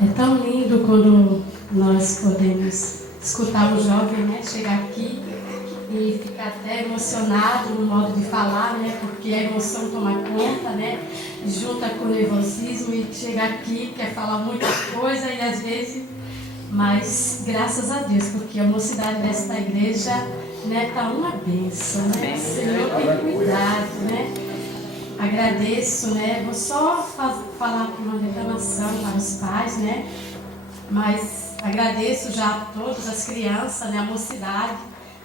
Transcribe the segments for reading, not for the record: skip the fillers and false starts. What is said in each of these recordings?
É tão lindo quando nós podemos escutar um jovem, né, chegar aqui e ficar até emocionado no modo de falar, né, porque a emoção toma conta, né, junta com o nervosismo e chegar aqui quer falar muita coisa e às vezes, mas graças a Deus, porque a mocidade desta igreja, né, tá uma bênção, né, o Senhor tem cuidado, né. Agradeço, né? Vou só falar aqui uma declamação para os pais, né? Mas agradeço já a todas as crianças, né? A mocidade,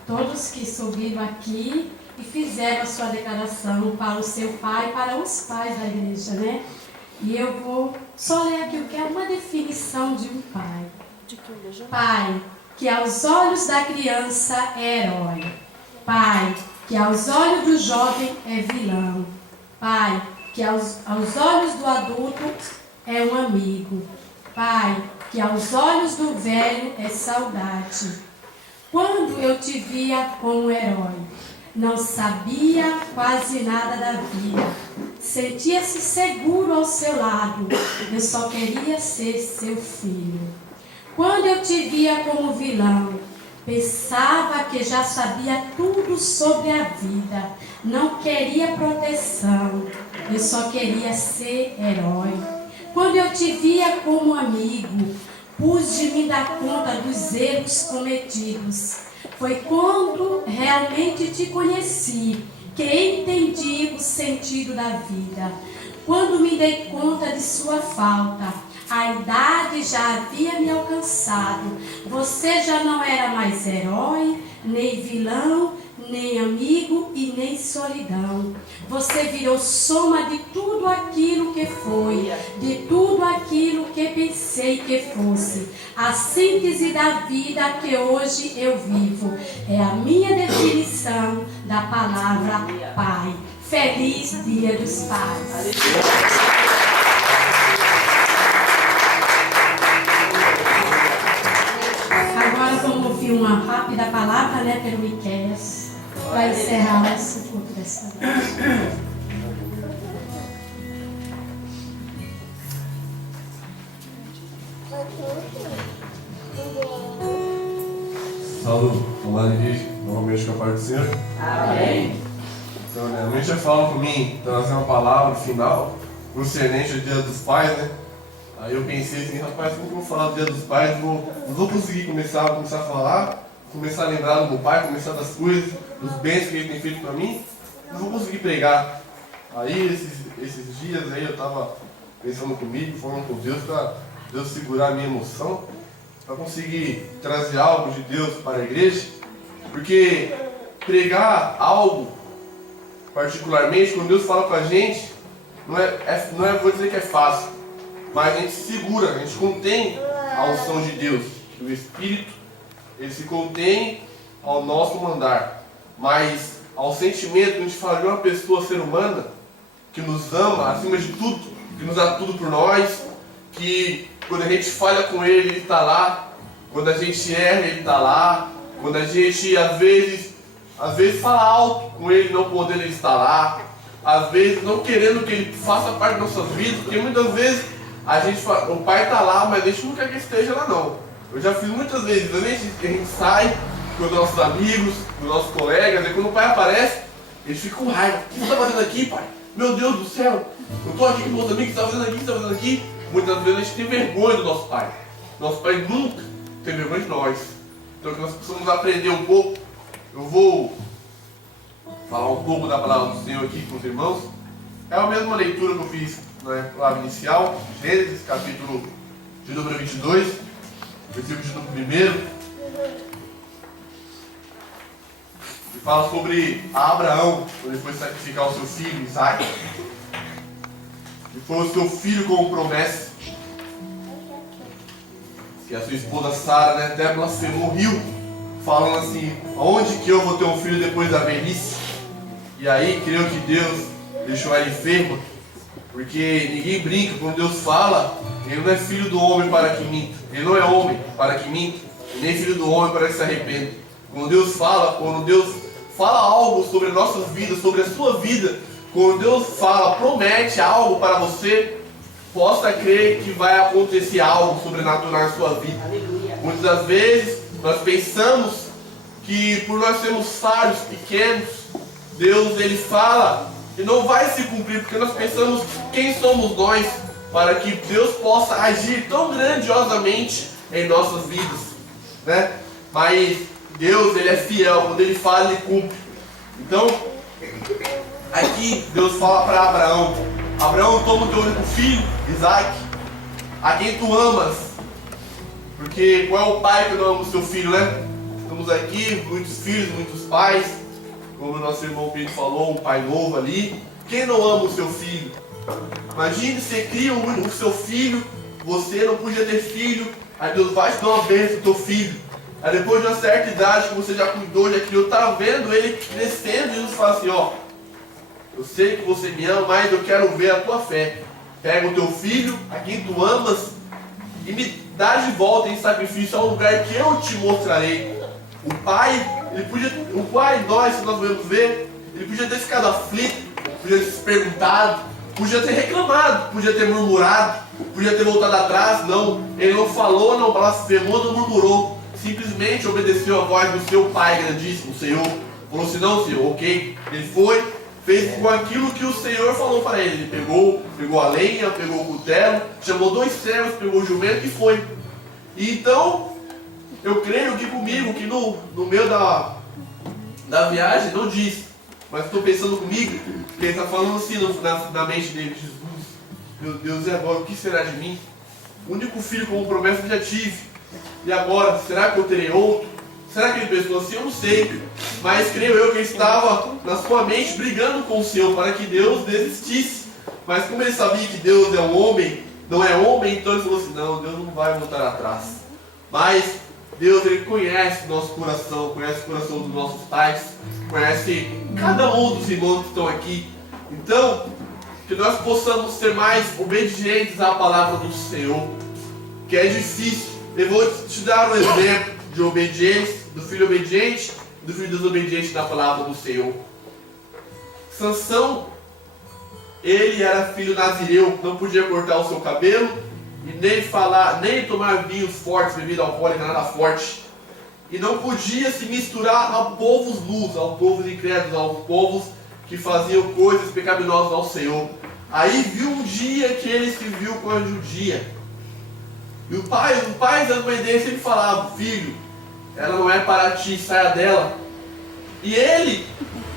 todos que subiram aqui e fizeram a sua declaração para o seu pai, para os pais da igreja, né? E eu vou só ler aqui o que é uma definição de um pai. Pai, que aos olhos da criança é herói. Pai, que aos olhos do jovem é vilão. Pai, que aos olhos do adulto é um amigo. Pai, que aos olhos do velho é saudade. Quando eu te via como herói, não sabia quase nada da vida. Sentia-se seguro ao seu lado. Eu só queria ser seu filho. Quando eu te via como vilão, pensava que já sabia tudo sobre a vida. Não queria proteção. Eu só queria ser herói. Quando eu te via como amigo, pude me dar conta dos erros cometidos. Foi quando realmente te conheci que entendi o sentido da vida. Quando me dei conta de sua falta, a idade já havia me alcançado. Você já não era mais herói, nem vilão, nem amigo e nem solidão. Você virou soma de tudo aquilo que foi, de tudo aquilo que pensei que fosse. A síntese da vida que hoje eu vivo é a minha definição da palavra Pai. Feliz Dia dos Pais. Agora vamos ouvir uma rápida palavra, né, pelo Miqueias, para encerrar o nosso culto desta noite. Saúde, olá, Lidia, novamente com a parte do Senhor. Amém. Então, né, a mente já fala para mim trazer uma palavra final concernente ao Dia dos Pais, né? Aí eu pensei assim, rapaz, como que eu vou falar do Dia dos Pais? Não vou conseguir começar a falar, começar a lembrar do meu pai, começar das coisas, dos bens que ele tem feito para mim. Não vou conseguir pregar. Aí esses dias aí eu estava pensando comigo, falando com Deus, para Deus segurar a minha emoção, para conseguir trazer algo de Deus para a igreja. Porque pregar algo, particularmente, quando Deus fala com a gente, não é vou dizer que é fácil, mas a gente segura, a gente contém a unção de Deus, que o Espírito, ele se contém ao nosso mandar, mas ao sentimento que a gente fala de uma pessoa ser humana, que nos ama acima de tudo, que nos dá tudo por nós, que quando a gente falha com Ele está lá, quando a gente erra, Ele está lá, quando a gente às vezes fala alto com Ele, não podendo Ele estar lá, às vezes não querendo que Ele faça parte das nossas vidas, porque muitas vezes a gente fala, o Pai está lá, mas a gente não quer que esteja lá não. Eu já fiz muitas vezes, a gente sai com os nossos amigos, com os nossos colegas, e quando o Pai aparece, eles ficam com raiva. O que você está fazendo aqui, Pai? Meu Deus do céu, eu estou aqui com meus amigos, o que você está fazendo aqui, o que você está fazendo aqui? Muitas vezes a gente tem vergonha do nosso Pai. Nosso Pai nunca tem vergonha de nós. Então que nós precisamos aprender um pouco. Eu vou falar um pouco da palavra do Senhor aqui com os irmãos. É a mesma leitura que eu fiz na palavra inicial, Gênesis, capítulo de número 22, versículo de número 1. E fala sobre Abraão, quando ele foi sacrificar o seu filho, Isaac. E foi o seu filho como promessa. Que a sua esposa Sara, né, até blasfemou, riu, falando assim: onde que eu vou ter um filho depois da velhice? E aí, creio que Deus deixou ela enferma, porque ninguém brinca, quando Deus fala, Ele não é filho do homem para que minta, Ele não é homem para que minta, nem filho do homem para que se arrependa. Quando Deus fala algo sobre nossas vidas, sobre a sua vida, quando Deus fala, promete algo para você, possa crer que vai acontecer algo sobrenatural na sua vida. Aleluia. Muitas das vezes nós pensamos que por nós sermos falhos, pequenos, Deus ele fala e não vai se cumprir, porque nós pensamos quem somos nós para que Deus possa agir tão grandiosamente em nossas vidas, né? Mas Deus ele é fiel, quando ele fala ele cumpre. Então aqui Deus fala para Abraão: Abraão, toma o teu único filho, Isaac, a quem tu amas. Porque qual é o pai que não ama o seu filho, né? Estamos aqui, muitos filhos, muitos pais. Como o nosso irmão Pedro falou, um pai novo ali. Quem não ama o seu filho? Imagine, você cria o seu filho, você não podia ter filho, aí Deus vai te dar uma bênção do teu filho. Aí depois de uma certa idade que você já cuidou, já criou, tá vendo ele crescendo, e Jesus fala assim, ó, eu sei que você me ama, mas eu quero ver a tua fé. Pega o teu filho, a quem tu amas, e me dá de volta em sacrifício ao lugar que eu te mostrarei. O pai, nós, se nós vamos ver, ele podia ter ficado aflito, podia ter se perguntado, podia ter reclamado, podia ter murmurado, podia ter voltado atrás. Não, ele não falou, não blasfemou, não murmurou. Simplesmente obedeceu a voz do seu pai grandíssimo, o Senhor. Falou assim, não, Senhor, ok. Ele foi, fez com aquilo que o Senhor falou para ele. Ele pegou a lenha, pegou o cutelo, chamou 2 servos, pegou o jumento e foi. E então, eu creio que comigo, que no meio da viagem, não diz, mas estou pensando comigo, que ele está falando assim na mente dele, Jesus, meu Deus, e agora, o que será de mim? O único filho como promessa eu já tive. E agora, será que eu terei outro? Será que ele pensou assim? Eu não sei. Mas creio eu que ele estava na sua mente brigando com o Senhor para que Deus desistisse. Mas como ele sabia que Deus é um homem, não é homem, então ele falou assim, não, Deus não vai voltar atrás. Mas Deus ele conhece o nosso coração, conhece o coração dos nossos pais, conhece cada um dos irmãos que estão aqui. Então, que nós possamos ser mais obedientes à palavra do Senhor, que é difícil. Eu vou te dar um exemplo de obediência, do filho obediente e do filho desobediente na palavra do Senhor. Sansão, ele era filho nazireu, não podia cortar o seu cabelo e nem falar, nem tomar vinhos fortes, bebida alcoólica, nada forte. E não podia se misturar a povos nus, aos povos incrédulos, aos povos que faziam coisas pecaminosas ao Senhor. Aí viu um dia que ele se viu com a judia. E o pai da mãe dele sempre falava, filho, ela não é para ti, saia dela. E ele,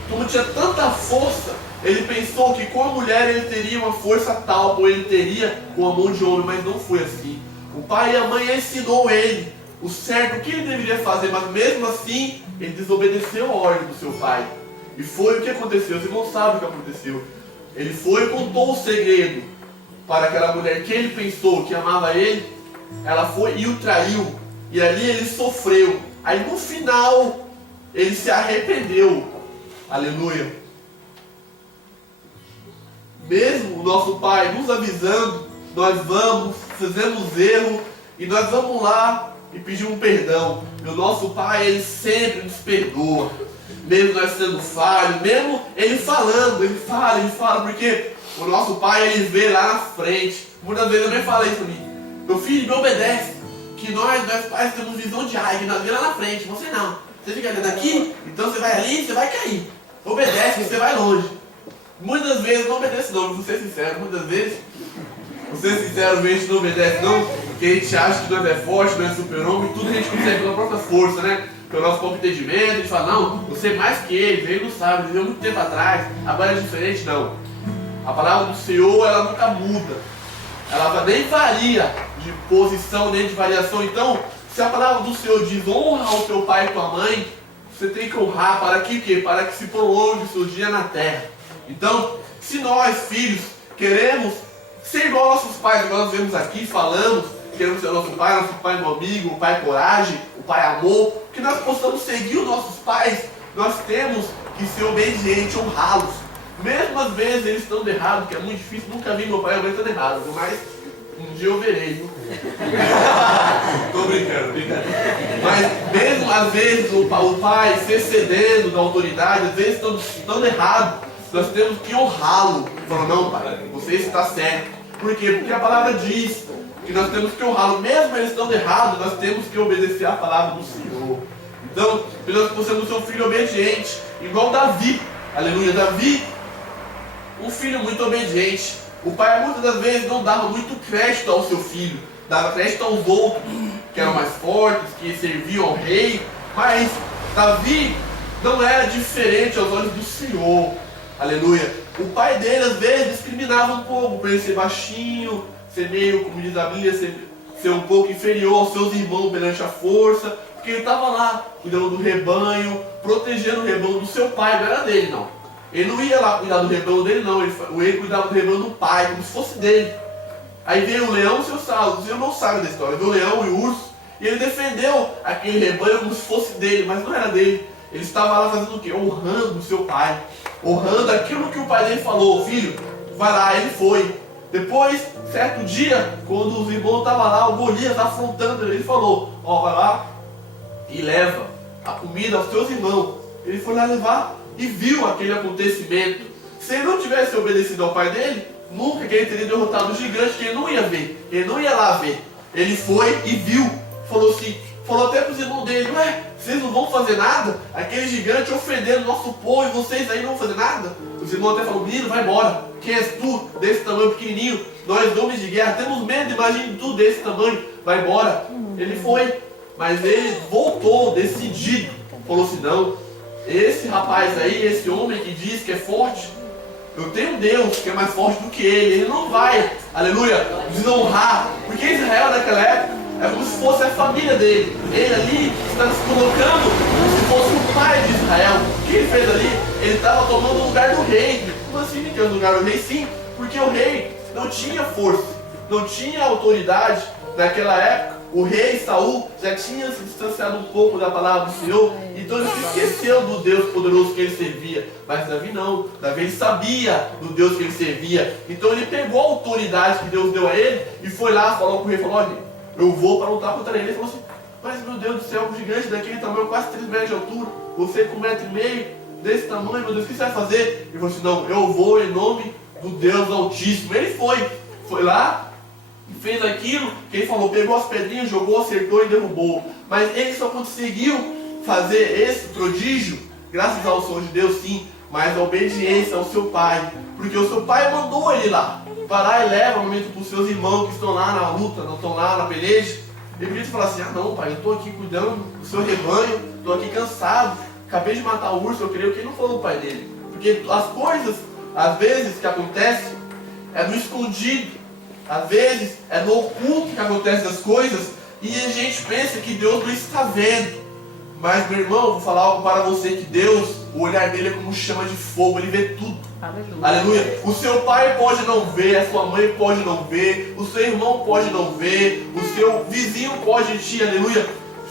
como tinha tanta força, ele pensou que com a mulher ele teria uma força tal, como ele teria com a mão de homem, mas não foi assim. O pai e a mãe ensinou ele o certo, o que ele deveria fazer, mas mesmo assim, ele desobedeceu a ordem do seu pai. E foi o que aconteceu, vocês não sabem o que aconteceu. Ele foi e contou o segredo para aquela mulher que ele pensou que amava ele. Ela foi e o traiu. E ali ele sofreu. Aí no final, ele se arrependeu. Aleluia. Mesmo o nosso pai nos avisando, nós fazemos erro e nós vamos lá e pedimos perdão. E o nosso pai, ele sempre nos perdoa. Mesmo nós sendo falhos, mesmo ele falando, ele fala, porque o nosso pai, ele vê lá na frente. Muitas vezes eu nem falei isso pra mim. Meu filho, me obedece, que nós pais temos visão de águia, nós vemos lá na frente, você não. Você fica dentro aqui, então você vai ali, você vai cair. Obedece, você vai longe. Muitas vezes não obedece não, vou ser sincero, muitas vezes, vou ser sincero, a gente não obedece não, porque a gente acha que nós é forte, nós é super-homem, tudo a gente consegue pela própria força, né? Pelo nosso próprio entendimento, a gente fala, não, você é mais que ele não sabe, ele veio muito tempo atrás, agora é diferente, não. A palavra do Senhor, ela nunca muda. Ela nem varia de posição, nem de variação. Então, se a palavra do Senhor diz, honra o teu pai e tua mãe, você tem que honrar, para que o quê? Para que se prolongue o seu dia na terra. Então, se nós, filhos, queremos ser igual aos nossos pais, igual nós vemos aqui, falamos, queremos ser nosso pai meu amigo, o pai coragem, o pai amor, que nós possamos seguir os nossos pais, nós temos que ser obedientes, honrá-los. Mesmo às vezes eles estão errados, que é muito difícil, nunca vi meu pai e minha mãe estando errados, mas um dia eu verei, viu? Tô brincando. Mas mesmo às vezes o pai se excedendo da autoridade, às vezes estando errado, nós temos que honrá-lo. Falando, não pai, você está certo. Por quê? Porque a palavra diz que nós temos que honrá-lo. Mesmo eles estando errados, nós temos que obedecer a palavra do Senhor. Então, que nós possamos ser um filho obediente, igual Davi. Aleluia, Davi, um filho muito obediente. O pai muitas das vezes não dava muito crédito ao seu filho, dava crédito aos outros, que eram mais fortes, que serviam ao rei. Mas Davi não era diferente aos olhos do Senhor. Aleluia. O pai dele às vezes discriminava um pouco, por ele ser baixinho, ser meio, como diz a Bíblia, ser um pouco inferior aos seus irmãos perante a força, porque ele estava lá, cuidando do rebanho, protegendo o rebanho do seu pai, não era dele não. Ele não ia lá cuidar do rebanho dele não, ele cuidava do rebanho do pai, como se fosse dele. Aí veio o leão e o seu Saulo, você não sabe da história, veio o leão e o urso, e ele defendeu aquele rebanho como se fosse dele, mas não era dele. Ele estava lá fazendo o quê? Honrando o seu pai, honrando aquilo que o pai dele falou, filho, vai lá, ele foi. Depois, certo dia, quando os irmãos estavam lá, o Golias afrontando ele, falou, ó, vai lá e leva a comida aos teus irmãos. Ele foi lá levar e viu aquele acontecimento. Se ele não tivesse obedecido ao pai dele, nunca que ele teria derrotado o gigante, que ele não ia ver, ele não ia lá ver. Ele foi e viu, falou assim, falou até para os irmãos dele, ué, vocês não vão fazer nada? Aquele gigante ofendendo o nosso povo e vocês aí não vão fazer nada? Os irmãos até falaram, menino, vai embora. Quem és tu, desse tamanho pequenininho? Nós, homens de guerra, temos medo, imagine tu desse tamanho. Vai embora. Ele foi, mas ele voltou decidido. Falou assim, não, esse rapaz aí, esse homem que diz que é forte, eu tenho um Deus que é mais forte do que ele não vai, aleluia, desonrar. Porque Israel naquela época é como se fosse a família dele. Ele ali está se colocando como se fosse o pai de Israel. O que ele fez ali? Ele estava tomando o lugar do rei. Como assim que é o lugar do rei? Sim, porque o rei não tinha força, não tinha autoridade. Naquela época, o rei Saul já tinha se distanciado um pouco da palavra do Senhor, então ele se esqueceu do Deus poderoso que ele servia. Mas Davi não, Davi ele sabia do Deus que ele servia. Então ele pegou a autoridade que Deus deu a ele e foi lá, falou com o rei, falou, olha, eu vou para lutar contra ele. Ele falou assim, mas meu Deus do céu, um gigante daquele tamanho, quase 3 metros de altura, você com 1,5 metro, desse tamanho, meu Deus, o que você vai fazer? Ele falou assim, não, eu vou em nome do Deus Altíssimo. Ele foi lá, fez aquilo que ele falou, pegou as pedrinhas, jogou, acertou e derrubou. Mas ele só conseguiu fazer esse prodígio graças ao Senhor de Deus, sim, mas a obediência ao seu pai, porque o seu pai mandou ele lá. Parar e leva um momento para os seus irmãos que estão lá na luta, não estão lá na peleja. Ele podia falar assim, ah não pai, eu estou aqui cuidando do seu rebanho, estou aqui cansado, acabei de matar o urso, eu creio que ele não falou o pai dele. Porque as coisas, às vezes, que acontecem, é no escondido, às vezes é no oculto que acontecem as coisas, e a gente pensa que Deus não está vendo. Mas meu irmão, vou falar algo para você, que Deus, o olhar dele é como chama de fogo, ele vê tudo. Aleluia. Aleluia. O seu pai pode não ver, a sua mãe pode não ver, o seu irmão pode não ver, o seu vizinho pode te, aleluia,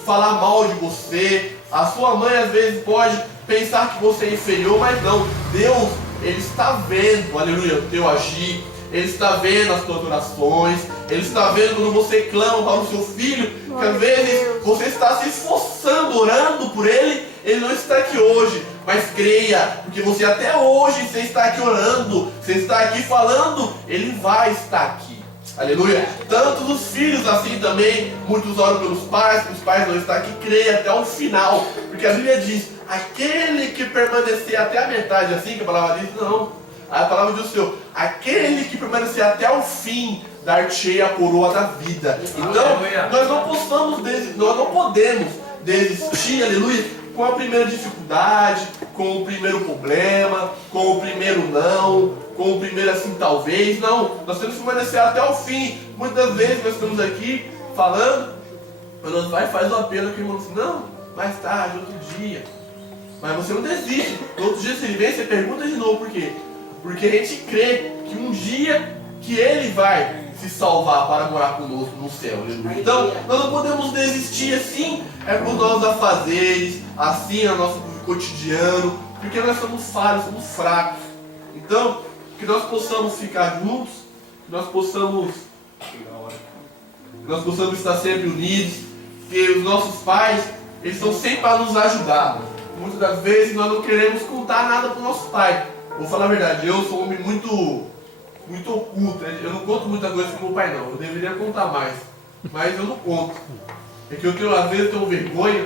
falar mal de você, a sua mãe às vezes pode pensar que você é inferior, mas não, Deus, ele está vendo, aleluia, o teu agir, ele está vendo as tuas orações, ele está vendo quando você clama para o seu filho, que às vezes você está se esforçando, orando por ele, ele não está aqui hoje, mas creia, porque você até hoje, você está aqui orando, você está aqui falando, ele vai estar aqui, aleluia. Tanto os filhos assim também, muitos oram pelos pais, que os pais não estão aqui, creia até o final, porque a Bíblia diz, aquele que permanecer até a metade, assim que a palavra diz, não. A palavra do Senhor, aquele que permanecer até o fim, dar-te a coroa da vida. Então, nós não podemos desistir, aleluia, com a primeira dificuldade, com o primeiro problema, com o primeiro não, com o primeiro assim talvez. Não, nós temos que permanecer até o fim. Muitas vezes nós estamos aqui falando, mas nós vai e faz o apelo que o irmão diz, não, mais tarde, outro dia. Mas você não desiste. No outro dia, se ele vem, você pergunta de novo por quê? Porque a gente crê que um dia que ele vai se salvar para morar conosco no céu. Aleluia. Então, nós não podemos desistir assim, é por nossos afazeres, assim é o nosso cotidiano, porque nós somos falhos, somos fracos. Então, que nós possamos ficar juntos, que nós possamos estar sempre unidos, que os nossos pais, eles estão sempre para nos ajudar. Muitas das vezes nós não queremos contar nada para o nosso pai. Vou falar a verdade, eu sou um homem muito muito oculta. Eu não conto muita coisa com meu pai não, eu deveria contar mais, mas eu não conto. É que às vezes eu tenho vergonha,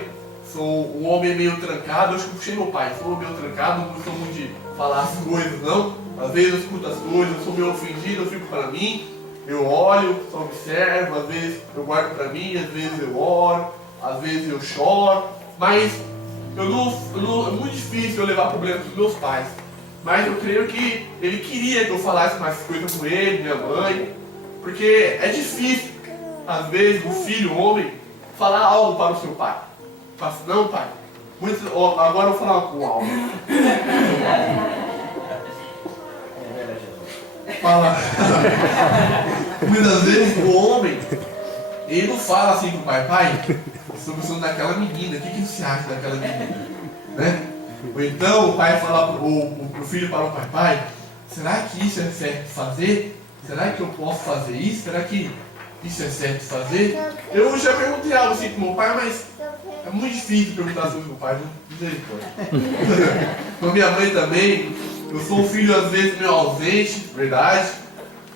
sou um homem meio trancado, eu acho que eu puxei meu pai, sou um homem meio trancado, não sou muito de falar as coisas não. Às vezes eu escuto as coisas, eu sou meio ofendido, eu fico para mim, eu olho, só observo, às vezes eu guardo para mim, às vezes eu oro, às vezes eu choro, mas é muito difícil eu levar problemas para os meus pais. Mas eu creio que ele queria que eu falasse mais coisas com ele, minha mãe, porque é difícil, às vezes, o filho, o homem, falar algo para o seu pai. Fala assim, não pai, agora eu vou falar com algo. Fala. Muitas vezes o homem, ele não fala assim pro pai, pai, estou pensando naquela menina, o que você acha daquela menina? Né? Ou então o pai fala pro filho para o pai, pai, será que isso é certo fazer? Será que eu posso fazer isso? Será que isso é certo fazer? Eu já perguntei algo assim pro meu pai, mas é muito difícil perguntar assim pro meu pai, misericórdia. Com a minha mãe também, eu sou um filho às vezes meio ausente, verdade.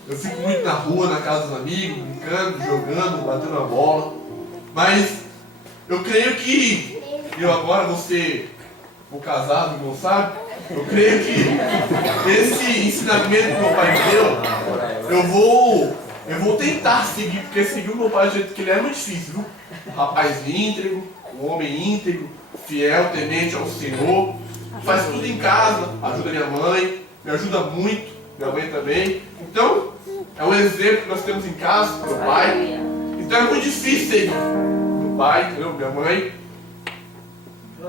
Eu fico muito na rua, na casa dos amigos, brincando, jogando, batendo a bola. Mas eu creio que eu agora vou ser casado, não sabe? Eu creio que esse ensinamento que meu pai me deu, eu vou tentar seguir, porque seguir o meu pai do jeito que ele é muito difícil, viu? Um rapaz íntegro, um homem íntegro, fiel, temente ao Senhor, faz tudo em casa, ajuda minha mãe, me ajuda muito, minha mãe também. Então, é um exemplo que nós temos em casa, meu pai. Então é muito difícil seguir meu pai, entendeu? Minha mãe.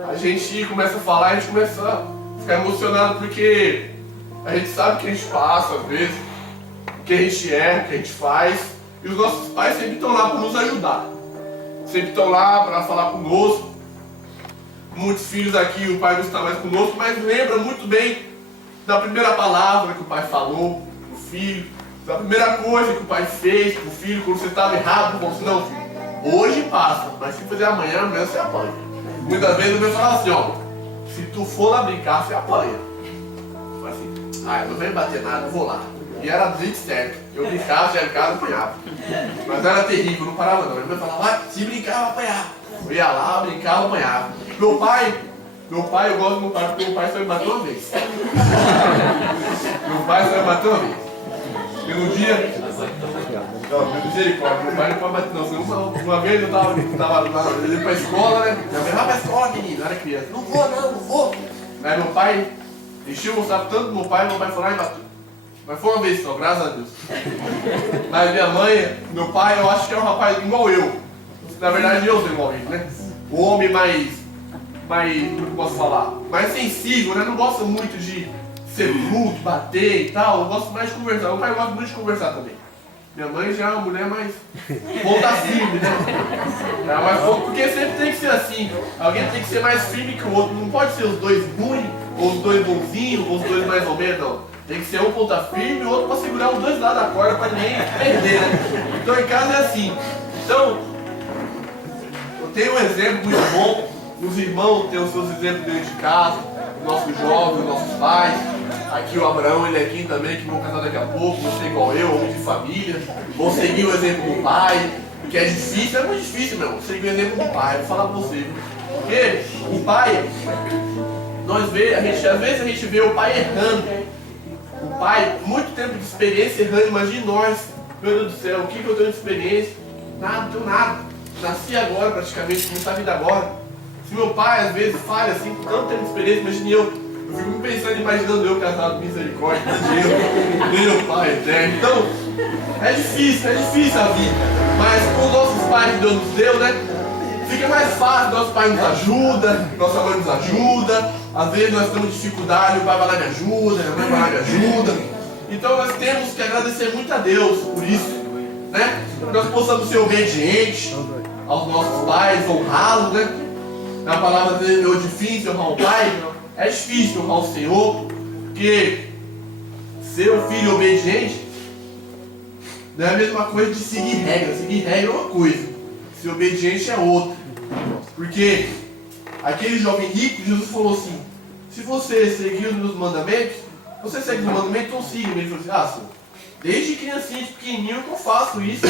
A gente começa a falar, a gente começa a ficar emocionado porque a gente sabe o que a gente passa, às vezes, o que a gente é, o que a gente faz. E os nossos pais sempre estão lá para nos ajudar. Sempre estão lá para falar conosco. Muitos filhos aqui, o pai não está mais conosco, mas lembra muito bem da primeira palavra que o pai falou pro filho, da primeira coisa que o pai fez pro filho, quando você estava errado, falou assim, não filho, hoje passa, mas se fazer amanhã você apanha. Muitas vezes eu vou falar assim, ó, se tu for lá brincar, você apanha. Eu falo assim, não vem bater nada, eu vou lá. E era do jeito certo. Eu brincava, chegava em casa e apanhava. Mas era terrível, não parava não. Minha mãe falava, se brincar, vai apanhar. Eu ia lá, brincava, apanhava. Meu pai, eu gosto do meu pai porque meu pai só me bateu uma vez. Meu pai só me bateu uma vez. E no dia, não, misericórdia, meu pai não pode bater não. Uma vez eu tava indo pra escola, né? Minha mãe, vai pra escola, menino, eu era criança. Não vou. Aí meu pai encheu o saco tanto do meu pai falou, ai, bateu. Mas foi uma vez só, graças a Deus. Mas minha mãe, meu pai, eu acho que é um rapaz igual eu. Na verdade eu sou igual ele, né? O homem mais, como eu posso falar? Mais sensível, né? Não gosta muito de ser bruto, bater e tal. Eu gosto mais de conversar. Meu pai gosta muito de conversar também. Minha mãe já é uma mulher mais ponta firme, né? Porque sempre tem que ser assim. Alguém tem que ser mais firme que o outro. Não pode ser os dois ruins, ou os dois bonzinhos, ou os dois mais ou menos, não. Tem que ser um ponta firme e o outro para segurar os dois lados da corda para ninguém perder, né? Então em casa é assim. Então, eu tenho um exemplo muito bom. Os irmãos têm os seus exemplos dentro de casa. Os nossos jovens, os nossos pais. Aqui o Abraão, ele é aqui também, que vão casar daqui a pouco. Vão ser igual eu, homem de família. Vão seguir o exemplo do pai. Que é difícil, é muito difícil, meu. Seguir o exemplo do pai. Vou falar para você, viu? Porque o pai, às vezes a gente vê o pai errando. O pai, muito tempo de experiência errando, imagine nós, meu Deus do céu, o que eu tenho de experiência? Nada, não tenho nada. Nasci agora praticamente, começar a vida agora. Se meu pai às vezes falha assim, com tanto tempo de experiência, imagine eu fico me pensando, imaginando eu casado com misericórdia, meu pai eterno. Então, é difícil a vida. Mas com os nossos pais que Deus nos deu, né? Fica mais fácil, nosso pai nos ajuda, nossa mãe nos ajuda. Às vezes nós temos dificuldade, o pai vai lá e me ajuda, a mãe vai lá e me ajuda. Então nós temos que agradecer muito a Deus por isso, né? Que nós possamos ser obedientes aos nossos pais, honrá-los, né? Na palavra dele é difícil honrar o pai, é difícil honrar o Senhor, porque ser um filho obediente não é a mesma coisa de seguir regra. Seguir regra é uma coisa, ser obediente é outra. Porque aquele jovem rico, Jesus falou assim, se você seguir os meus mandamentos, você segue os mandamentos, então siga. Ele falou assim, Senhor, Desde criancinha, de pequenininho, que eu faço isso.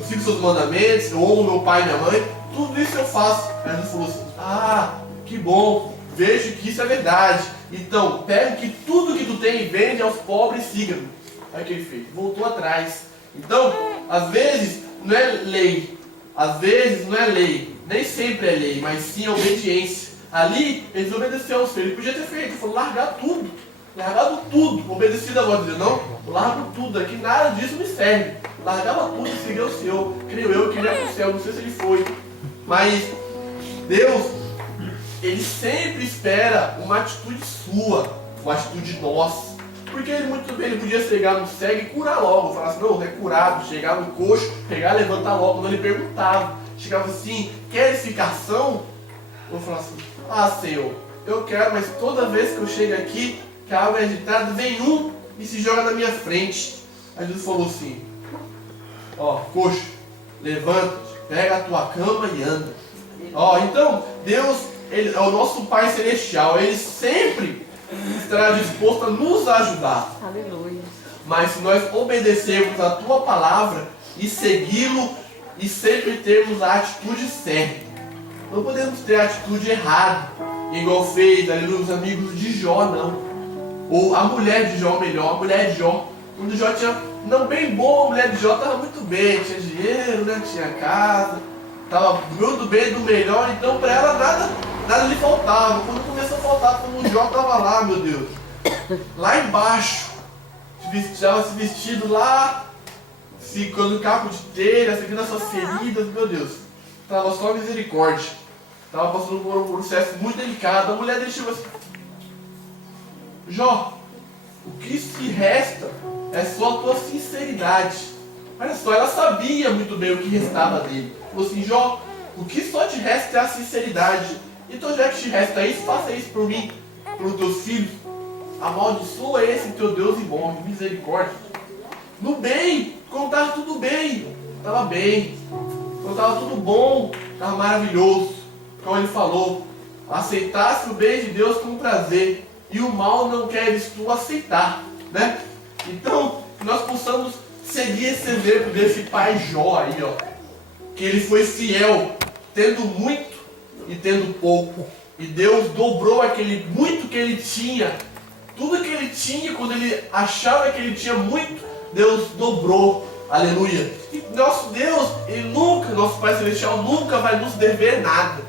Eu sigo seus mandamentos, eu amo meu pai e minha mãe, tudo isso eu faço. Aí Jesus falou assim, ah, que bom, vejo que isso é verdade. Então, pega que tudo que tu tem e vende aos pobres e siga-me. Aí o que ele fez? Voltou atrás. Então, às vezes, não é lei. Às vezes não é lei. Nem sempre é lei, mas sim obediência. Ali, ele desobedeceu ao Senhor. Ele podia ter feito, ele falou, largar tudo. Largado tudo, obedecido a voz de Deus. Não, eu largo tudo, aqui nada disso me serve. Largava tudo e seguia o Senhor. Creio eu que ele ia para o céu, não sei se ele foi. Mas Deus, ele sempre espera uma atitude sua, uma atitude nossa. Porque ele muito bem, ele podia chegar no cego e curar logo. Falar assim, não, é curado. Chegar no coxo, pegar, levantar logo. Quando ele perguntava, chegava assim, queres ficar são? Eu falava assim, ah Senhor, eu quero, mas toda vez que eu chego aqui, que a água é agitada, vem um e se joga na minha frente. Aí Jesus falou assim, ó, coxo, levanta-te, pega a tua cama e anda. Ó, então, Deus, ele é o nosso Pai Celestial, ele sempre estará disposto a nos ajudar. Aleluia. Mas se nós obedecermos a tua palavra e segui-lo e sempre termos a atitude certa, não podemos ter a atitude errada, igual fez, aleluia, os amigos de Jó, não. Ou a mulher de Jó, melhor, a mulher de Jó. Quando Jó tinha, não bem bom, a mulher de Jó estava muito bem, tinha dinheiro, né? Tinha casa, estava do bem, do melhor, então para ela nada lhe faltava. Quando começou a faltar, quando Jó estava lá, meu Deus, lá embaixo, estava se vestido lá, se colocando capo de telha, seguindo as suas feridas, meu Deus, estava só misericórdia, estava passando por um processo muito delicado. A mulher dele chegou assim, Jó, o que se resta é só a tua sinceridade. Olha só, ela sabia muito bem o que restava dele. Falou assim, Jó, o que só te resta é a sinceridade. Então já que te resta isso, faça isso por mim, pelos teus filhos. Amaldiçoa esse teu Deus e morre, misericórdia. No bem, quando estava tudo bem, estava bem. Quando estava tudo bom, estava maravilhoso. Como ele falou, aceitasse o bem de Deus com prazer. E o mal não queres tu aceitar, né? Então, que nós possamos seguir esse exemplo desse pai Jó aí, ó. Que ele foi fiel, tendo muito e tendo pouco. E Deus dobrou aquele muito que ele tinha. Tudo que ele tinha, quando ele achava que ele tinha muito, Deus dobrou. Aleluia. E nosso Deus, ele nunca, nosso Pai Celestial nunca vai nos dever nada.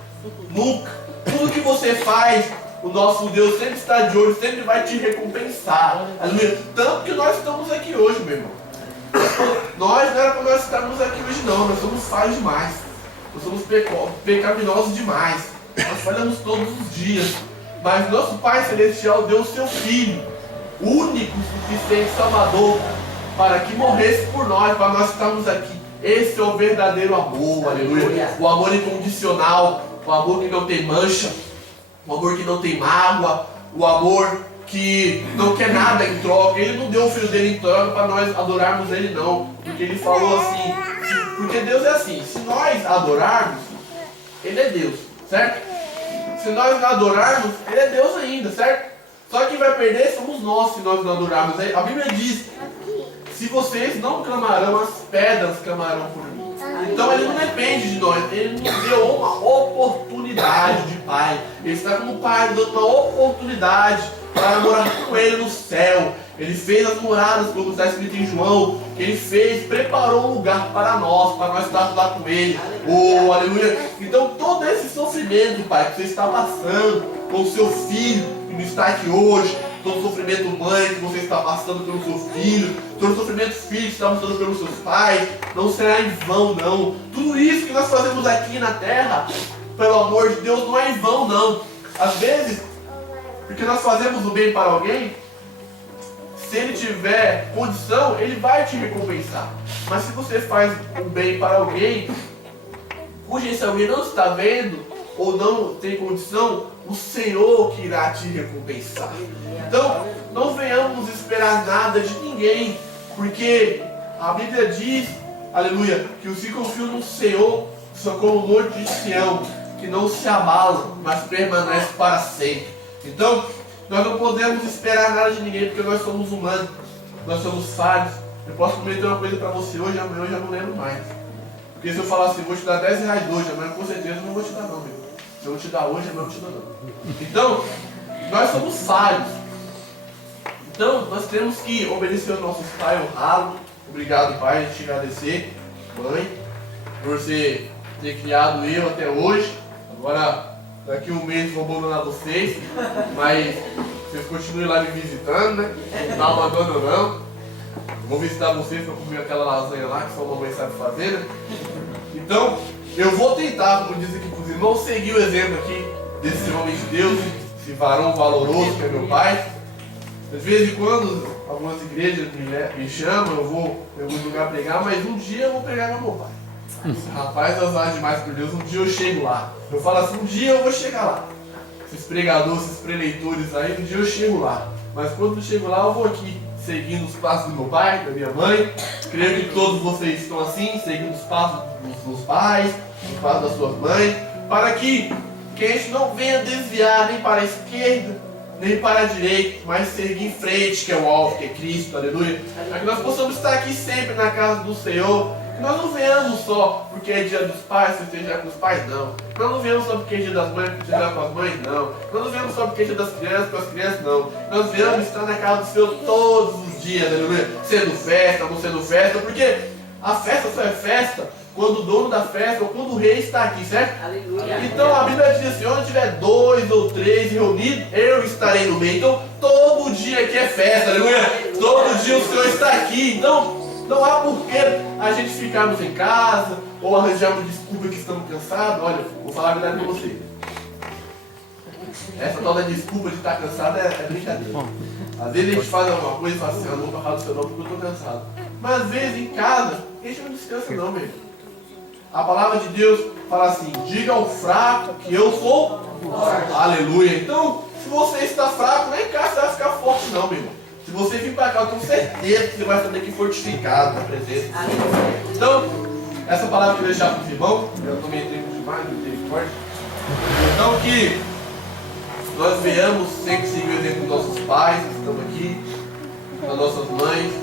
Nunca. Tudo que você faz, o nosso Deus sempre está de olho, sempre vai te recompensar. Aleluia. Tanto que nós estamos aqui hoje, meu irmão. Nós não era para nós estarmos aqui hoje não, nós somos falhos demais. Nós somos pecaminosos demais. Nós falhamos todos os dias. Mas nosso Pai Celestial deu o seu Filho, único, suficiente Salvador, para que morresse por nós, para nós estarmos aqui. Esse é o verdadeiro amor, aleluia. O amor incondicional, o amor que não tem mancha, o amor que não tem mágoa, o amor que não quer nada em troca. Ele não deu o Filho dele em troca para nós adorarmos Ele, não. Porque Ele falou assim, porque Deus é assim, se nós adorarmos, Ele é Deus, certo? Se nós não adorarmos, Ele é Deus ainda, certo? Só quem vai perder somos nós se nós não adorarmos. A Bíblia diz, se vocês não clamarão, as pedras clamarão por mim. Então ele não depende de nós, ele nos deu uma oportunidade de Pai. Ele está como Pai, nos dando uma oportunidade para morar com Ele no céu. Ele fez as moradas, como está escrito em João. Ele fez, preparou um lugar para nós estarmos lá com Ele. Oh, aleluia! Então todo esse sofrimento, Pai, que você está passando com o seu filho, que não está aqui hoje, todo sofrimento mãe que você está passando pelo seu filho, todo sofrimento filho que está passando pelos seus pais, não será em vão, não. Tudo isso que nós fazemos aqui na terra, pelo amor de Deus, não é em vão, não. Às vezes, porque nós fazemos o bem para alguém, se ele tiver condição, ele vai te recompensar. Mas se você faz o bem para alguém, cujo esse alguém não está vendo, ou não tem condição, o Senhor que irá te recompensar. Então, não venhamos esperar nada de ninguém, porque a Bíblia diz, aleluia, que os que confiam no Senhor são como o monte de Sião, que não se abala, mas permanece para sempre. Então, nós não podemos esperar nada de ninguém, porque nós somos humanos, nós somos falhos, Eu posso prometer uma coisa para você hoje, amanhã eu já não lembro mais. Porque se eu falar assim, vou te dar 10 reais hoje, amanhã com certeza eu não vou te dar não, meu. Se eu não te dar hoje, amanhã eu não te dou não. Então, nós somos falhos. Então, nós temos que obedecer aos nossos pais, honrá-los. Obrigado, pai, a gente te agradecer, mãe, por você ter criado eu até hoje. Agora, daqui um mês vou abandonar vocês, mas vocês continuem lá me visitando, né? Não tá abandono não. Vou visitar vocês para comer aquela lasanha lá, que só a mamãe sabe fazer, né? Então, eu vou tentar, como diz aqui para os irmãos, seguir o exemplo aqui desse homem de Deus, esse varão valoroso que é meu pai. De vez em quando, algumas igrejas me chamam, eu vou em algum lugar pregar, mas um dia eu vou pregar com meu pai. Rapaz, azar demais por Deus, um dia eu chego lá. Eu falo assim, um dia eu vou chegar lá. Esses pregadores, esses preleitores aí, um dia eu chego lá. Mas quando eu chego lá, eu vou aqui, seguindo os passos do meu pai, da minha mãe. Creio que todos vocês estão assim, seguindo os passos dos seus pais, os passos das suas mães, para que a gente não venha desviar nem para a esquerda, nem para a direita, mas seguir em frente, que é o alvo, que é Cristo, aleluia. Para que nós possamos estar aqui sempre na casa do Senhor. Que nós não venhamos só porque é dia dos pais, festejar com os pais, não. Nós não venhamos só porque é dia das mães, festejar com as mães, não. Nós não venhamos só porque é dia das crianças, com as crianças, não. Nós venhamos estar na casa do Senhor todos os dias, aleluia. Sendo festa, não sendo festa, porque a festa só é festa quando o dono da festa ou quando o rei está aqui, certo? Aleluia. Então a Bíblia diz assim, onde tiver 2 ou 3 reunidos, eu estarei no meio. Então todo dia aqui é festa, aleluia. Todo dia o Senhor está aqui. Então não há porquê a gente ficarmos em casa ou arranjarmos desculpa que estamos cansados. Olha, vou falar a verdade para você. Essa tal da desculpa de estar cansado é brincadeira. Às vezes a gente faz alguma coisa e fala assim, eu não vou falar do seu nome porque eu estou cansado. Mas às vezes em casa, a gente não descansa não, meu irmão. A palavra de Deus fala assim, diga ao fraco que eu sou forte. Aleluia. Então, se você está fraco, nem em casa você vai ficar forte não, meu irmão. Se você vir para cá, eu tenho certeza que você vai saber que fortificado na presença. Então, essa palavra que eu vou deixar para os irmãos, eu tomei tempo demais, não teve forte. Então, que nós venhamos sempre seguir o exemplo dos nossos pais, que estão aqui, das nossas mães.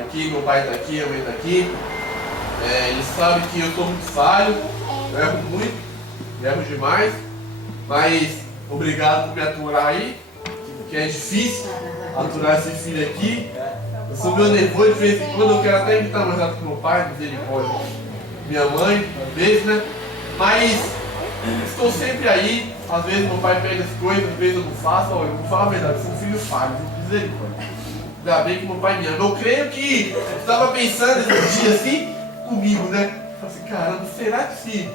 Aqui, meu pai está aqui, a mãe está aqui. Eles sabem que eu sou muito falho, eu erro muito, erro demais, mas obrigado por me aturar aí, que é difícil aturar esse filho aqui. Eu sou meu nervoso, de vez em quando eu quero até evitar mais rápido com meu pai, misericórdia, minha mãe, às vezes, né? Mas estou sempre aí, às vezes meu pai pede as coisas, às vezes eu não faço. Olha, eu vou falar a verdade, eu sou um filho falho, misericórdia. Ainda bem que meu pai me ama. Eu creio que eu estava pensando esse dia assim, comigo, né? Eu falei assim, caramba, será que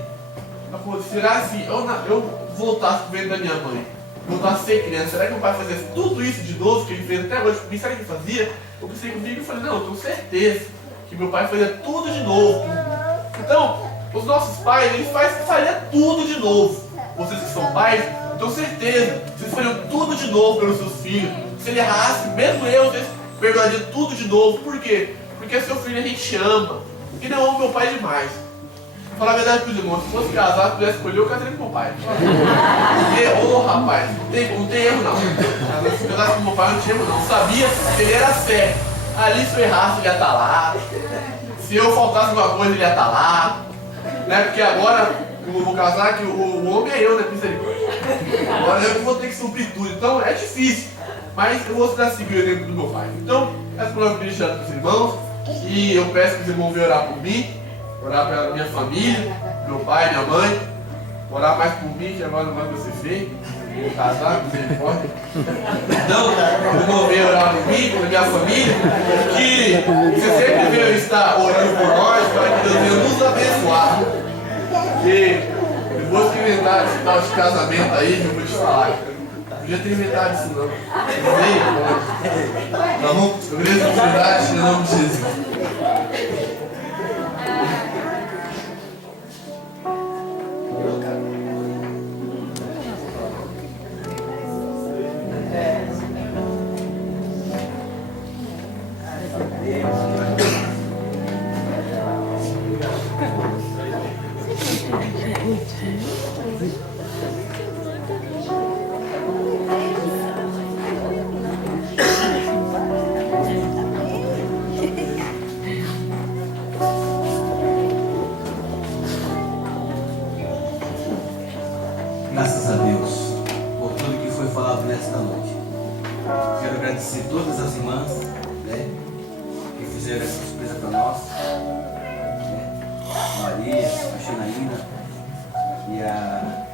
eu voltasse pro ventre da minha mãe, voltasse a ser criança, será que meu pai fazia tudo isso de novo que ele fez até hoje por mim? Será que ele fazia? Eu pensei comigo e falei, não, eu tenho certeza que meu pai fazia tudo de novo. Então, os nossos pais, eles fariam tudo de novo. Vocês que são pais, eu tenho certeza, vocês fariam tudo de novo pelos seus filhos. Se ele errasse, mesmo eu, vocês perdoariam tudo de novo. Por quê? Porque seu filho a gente ama. E não amo meu pai demais. Vou falar a verdade para os irmãos, se fosse casado, pudesse escolher, eu casaria com meu pai. Porque, rapaz, não tem erro não. Se eu casasse com meu pai, não tinha erro não. Eu sabia que ele era certo. Ali se eu errasse, ele ia estar lá. Se eu faltasse alguma coisa, ele ia estar lá. Né? Porque agora, eu vou casar, que o homem é eu, né? Misericórdia. Agora eu vou ter que suprir tudo. Então é difícil. Mas eu vou seguir o exemplo do meu pai. Então, essa palavra que eu queria deixar para os irmãos. E eu peço que os irmãos venham orar por mim, orar pela minha família, meu pai, minha mãe, orar mais por mim, que agora não vai ser feio, vou casar, misericórdia. Então, os irmãos venham orar por mim, pela minha família, que você sempre veio estar orando por nós, para que Deus venha nos abençoar. Porque depois que inventar esse tal de casamento aí, eu vou te falar. Podia ter inventado isso não. Tá bom? Eu queria essa oportunidade em nome de Jesus. graças a Deus por tudo que foi falado nesta noite. Quero agradecer todas as irmãs, né, que fizeram essa surpresa para nós, né, a Maria, a Xanaína e a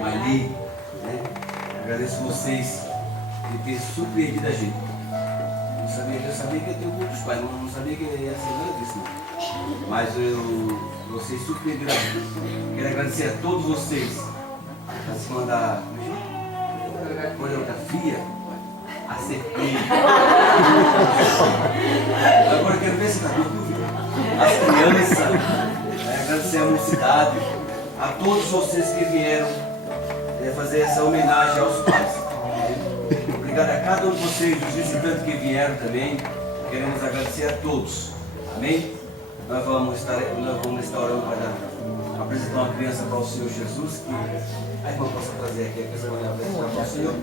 Maili, né. Agradeço vocês de ter surpreendido a gente. Eu sabia que ia ter outros pais, não sabia que ia ser nada disso, não. Mas vocês surpreenderam a gente. Quero agradecer a todos vocês. A cima da coreografia, acertei. Agora eu quero ver se está tudo. As crianças, agradecer a mocidade, a todos vocês que vieram fazer essa homenagem aos pais. Obrigado a cada um de vocês, os visitantes que vieram também. Queremos agradecer a todos. Amém? Nós vamos estar orando para apresentar uma criança para o Senhor Jesus, que a irmã possa trazer aqui a criança para apresentar para o Senhor.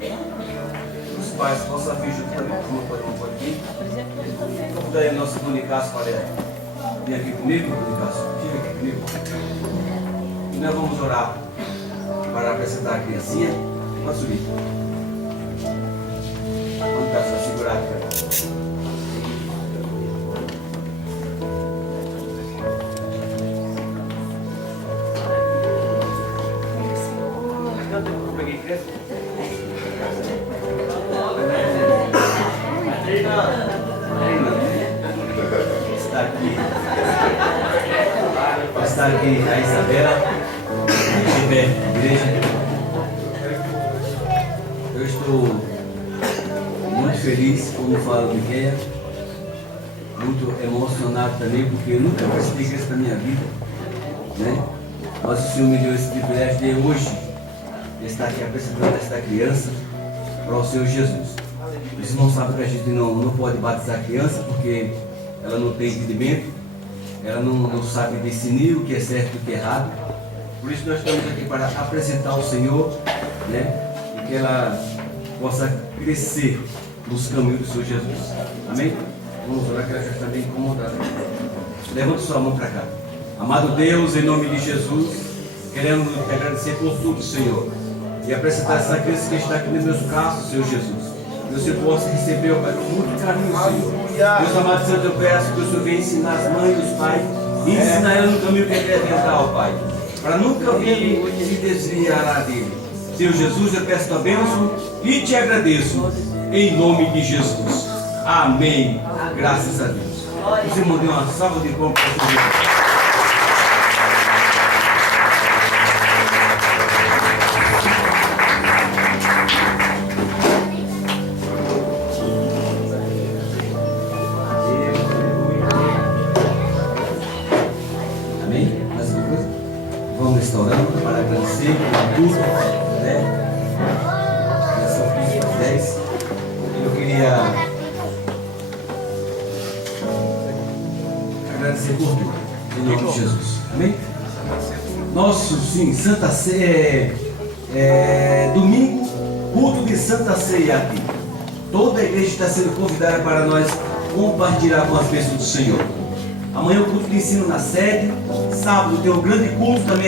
Os pais possam vir junto também, como pode vir. Vamos dar aí nosso Nicásio para vir aqui comigo, Nicásio. Fica aqui comigo. E nós vamos orar para apresentar a criancinha. Pode subir. Vamos ficar só segurado, cara. Está aqui a Isabela, a igreja. Eu estou muito feliz, como fala o Miquel, muito emocionado também, porque eu nunca participei disso na minha vida, né? Mas o Senhor me deu esse privilégio de hoje estar aqui apresentando esta criança para o Senhor Jesus. Os irmãos sabem que a gente não pode batizar a criança porque ela não tem entendimento, ela não sabe discernir o que é certo e o que é errado. Por isso nós estamos aqui para apresentar ao Senhor, né, e que ela possa crescer nos caminhos do Senhor Jesus. Amém? Vamos orar, que ela já está bem incomodada. Levante sua mão para cá. Amado Deus, em nome de Jesus, queremos te agradecer por tudo, Senhor, e apresentar essa criança que está aqui nos meus braços, Senhor Jesus. Que o Senhor possa receber, ó Pai, com muito carinho, Senhor. Deus amado Santo, eu peço que o Senhor venha ensinar as mães e os pais e ensinar ela no caminho que é tentar, ó Pai, para nunca vir se desviar dele. Senhor Jesus, eu peço tua bênção e te agradeço, em nome de Jesus. Amém. Graças a Deus. Os irmãos, dê uma salva de palmas para o Senhor. Vamos restaurando para agradecer por tudo, né? Nessa das 10. Eu queria agradecer por tudo, em nome de Jesus. Amém? Nosso, sim, Santa Ceia, domingo, culto de Santa Ceia aqui. Toda a igreja está sendo convidada para nós compartilhar com as bênçãos do Senhor. Amanhã o culto de ensino na sede. Sábado tem um grande culto também.